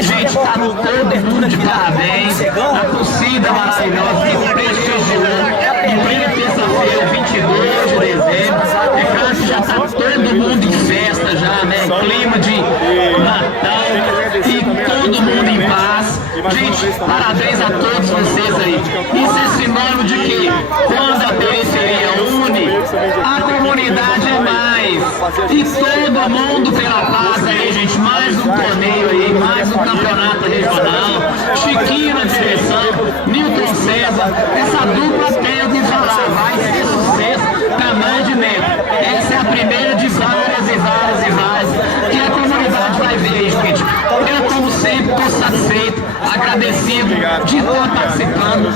Gente, tá todo mundo de parabéns. A torcida maravilhosa que prestigiou em plena terça-feira, 22 de dezembro. É claro que já tá todo mundo em festa já, né? Clima de Natal e todo mundo em paz. Gente, parabéns a todos vocês aí. Isso é sinônimo de que quando a periferia une, a comunidade é mais. E todo mundo pela paz aí, gente. Mais um torneio aí, mais um campeonato regional. Chiquinho na direção, Newton César. Essa dupla tem o que falar. Vai ser sucesso tamanho de Neto. Essa é a primeira de várias e várias e várias. E a comunidade vai ver, gente. Eu, como sempre, estou satisfeito, agradecido de estar participando.